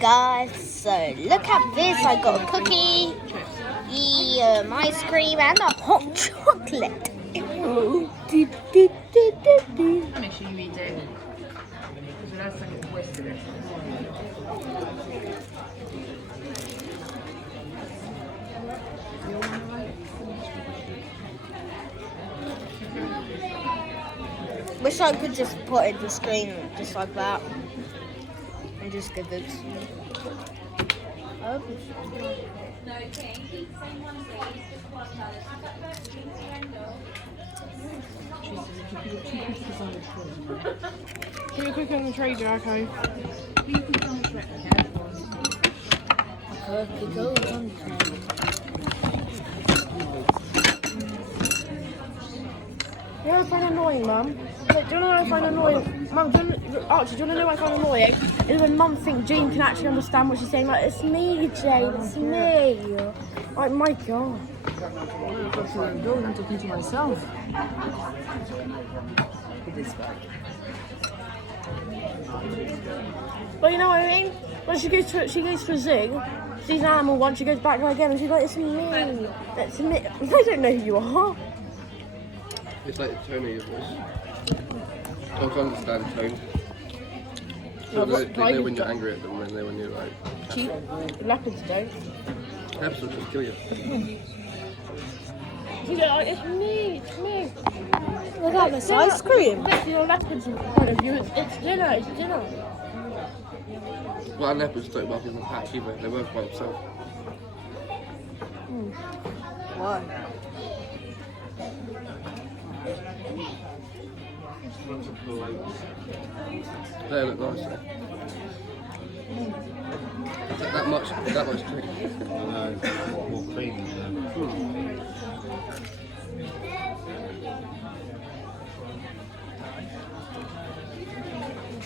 Guys, so look at this. I got a cookie, ice cream, and a hot chocolate. I'll make sure you eat it. Because the last time it's wasted it. Wish I could just put it in the screen just like that. And just give it. Oh. Put your cookie on the tray, Jericho. Cookie goes on the tray. You know what I find annoying, Mum? Look, do you know what I find annoying? Mum, Archie, do you want to know what I find annoying? Is when Mum thinks Jane can actually understand what she's saying. Like, it's me, Jane, it's me. Like, my God. I'm talking to myself. With this bag. But you know what I mean? When she goes to a zoo, sees an animal once, she goes back to her again, and she's like, it's me. It's me. I don't know who you are. It's like the tone of your voice. I don't understand tone. So they know when you're angry at them and they know when you're like... Cheap. Leopards don't. Leopards will just kill you. She's like, it's me. Look at this ice cream. You know, leopards in front of you. It's dinner. Well, leopards don't work in the pack either. They work by themselves. Why? They look nice though. That much drink. More cream.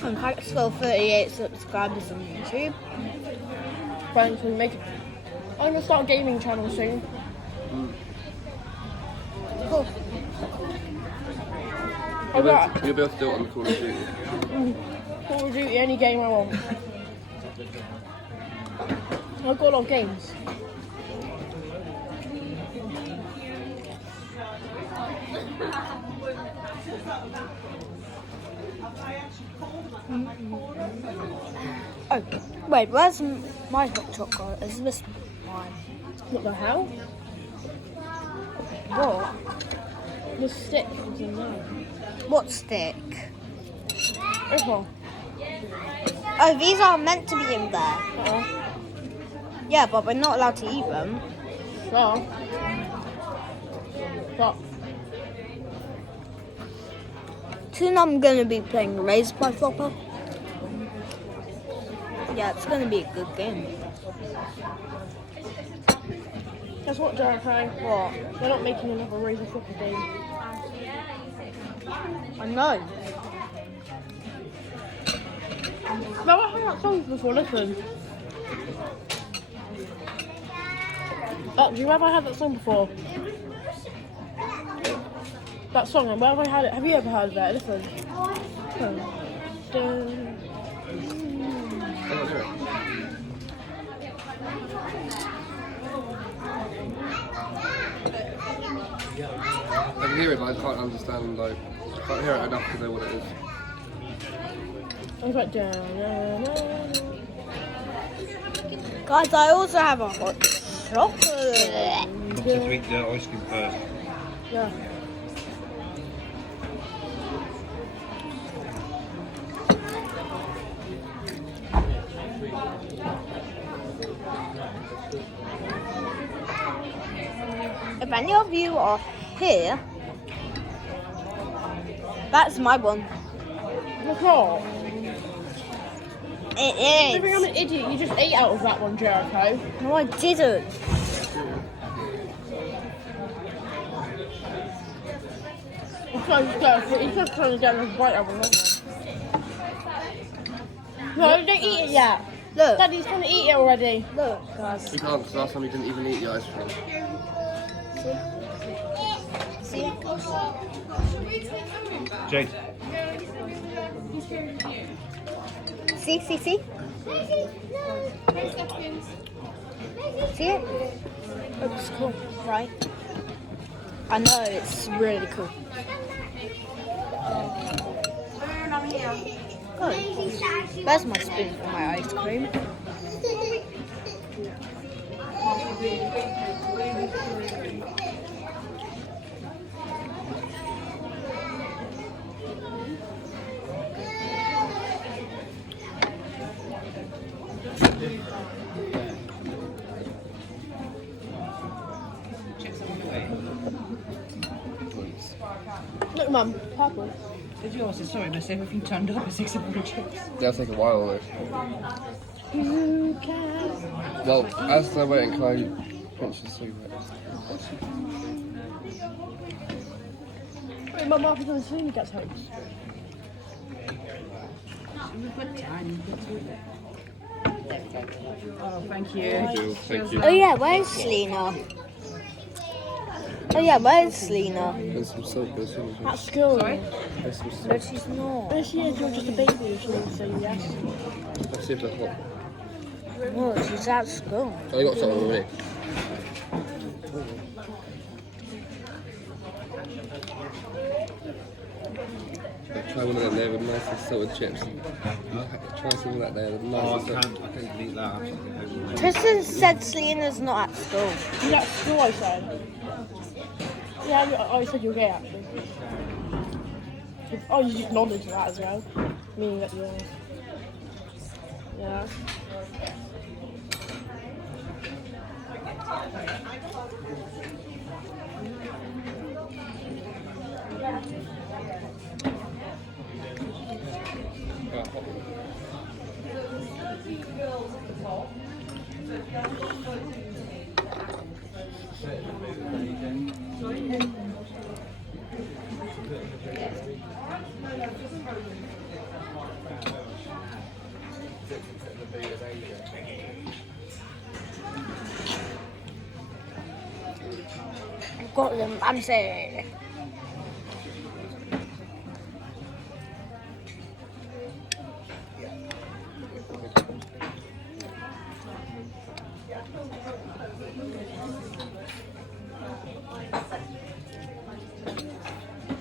I'm Hacksaw 38 subscribers on YouTube. Friends, we make it. I'm gonna start a gaming channel soon. Cool. You'll be able to do it on the Call of Duty. Call of Duty, any game I want. I've got a lot of games. Oh, wait, where's my hot chocolate? Is this mine? What the hell? What? The stick is in there. What stick? This one. Oh, these are meant to be in there. Uh-oh. Yeah, but we're not allowed to eat them. So. Stop. Soon I'm going to be playing Raised by Flopper. Yeah, it's going to be a good game. Guess what, Jericho? What? They're not making another Razor Flopper game. I know. No, I heard that song before, listen. Actually, where have I heard that song before? That song, and where have I heard it? Have you ever heard of it? Listen. I can hear it, but I can't understand. Like, I can't hear it enough to know what it is. I was like, Guys, I also have a hot chocolate. Not to eat the ice cream first. yeah. If any of you are here, that's my one. Look not. It I think is. I'm an idiot. You just ate out of that one, Jericho. No, I didn't. He's just trying to get a bite out of it. No, don't eat it yet. Look, Daddy's trying to eat it already. look, guys. You can't, because last time you didn't even eat the ice cream. See? Jade. See? See it? Looks cool, right? I know, it's really cool. Good. Where's my spoon for my ice cream? Look, Mum, purple. Did yours? Sorry, miss. Everything turned up as except for the chips. That'll take a while though. You can. Well, as they're waiting, can I pinch the cigarette? Wait, Mum, after the soon he gets home. We've got time. Oh, thank you. Thank you. Oh yeah, where's Selena? Oh yeah, where's Selena? There's some soap, there's some At school. There's some No, soap. she's not. Yes, she is. You're just a baby. She needs to say yes. Let's see if they're hot. No, she's at school. I got something with me. Try one of them there with nice and salted chips. Try some of that there with nice Oh, and salted. I can't eat that. Tristan said Selena's not at school. You're at school, I said. Yeah, I said you're gay, actually. Oh, you just nodded to that as well. Meaning that you're... Yeah. Got them, I'm saying.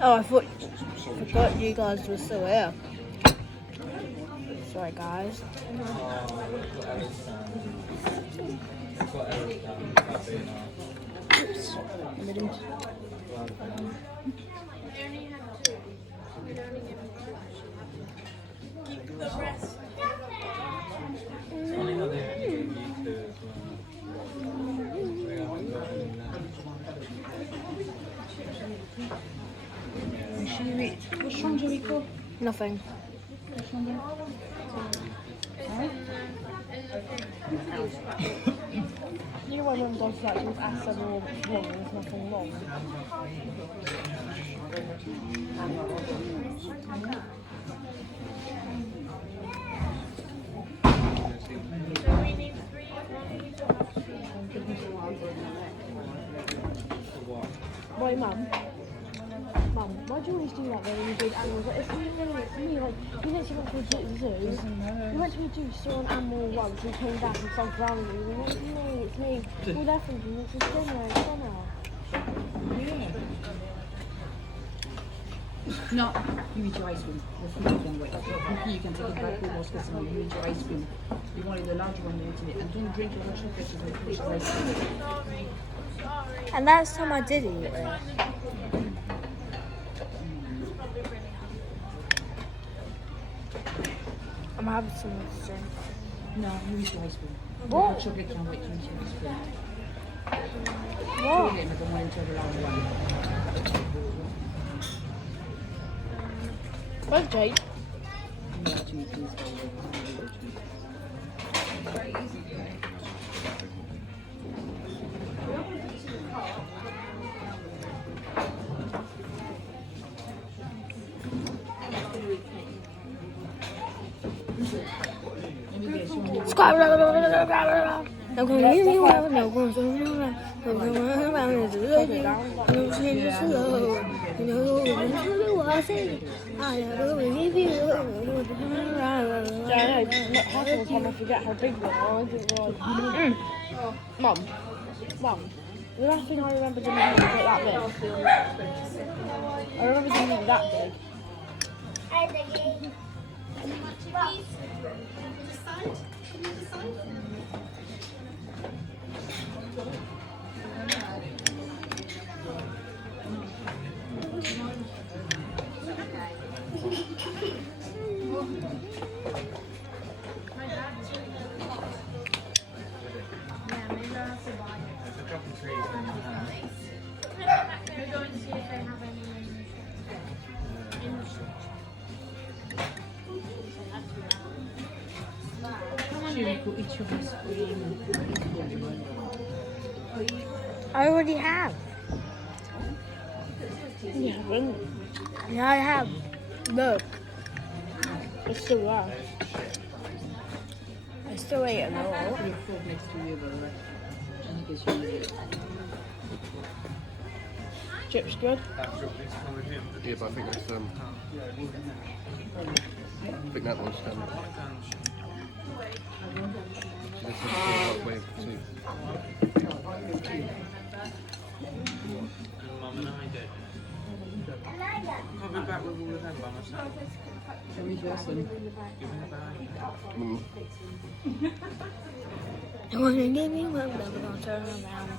Oh, I forgot you guys were still here. Sorry, guys. Oops. I didn't. What's wrong, Jericho? Nothing. You know when Mum does that, with acid or wrong, there's nothing wrong. Boy, Mum. Mum, why do you always do that though when you do animals? Like, it's me, like, you literally went to a zoo. You went to a zoo, saw an animal once, and came back and started drowning you. And it's me, it's me. All they're thinking, it's a dinner, it's dinner. No, you eat your ice cream. The food one way. You can take it back with most customers. You eat your ice cream. You wanted the large one, you eat it. And don't drink your hot chocolate, you can finish your ice cream. And last time I did eat it. I'm having some of this drink. No, you eat your ice cream. What? Hot chocolate can't wait to eat your ice cream. What? I don't want to have a long one. Where's Jade? You have to eat these guys. Maybe there's one. Subscribe. I'm gonna give you one, no one's around. I'm gonna run around and do it. No change slow. You know, you was it. I never believe you. Yeah, I know. Half of the time I forget how big they are. I think they're like, Mum. The last thing I remember doing was that big. I remember doing it that big. You've got each of us I already have. You haven't. Yeah, I have. Look. It's still there. I still ate it all. your frog next to you, by the way. I think it's really Chip's good. Yeah, but I think that's I think that one's done. So this is halfway too. I'll be back with all of them by myself. Every person. I'm gonna give you one, but we're gonna turn around.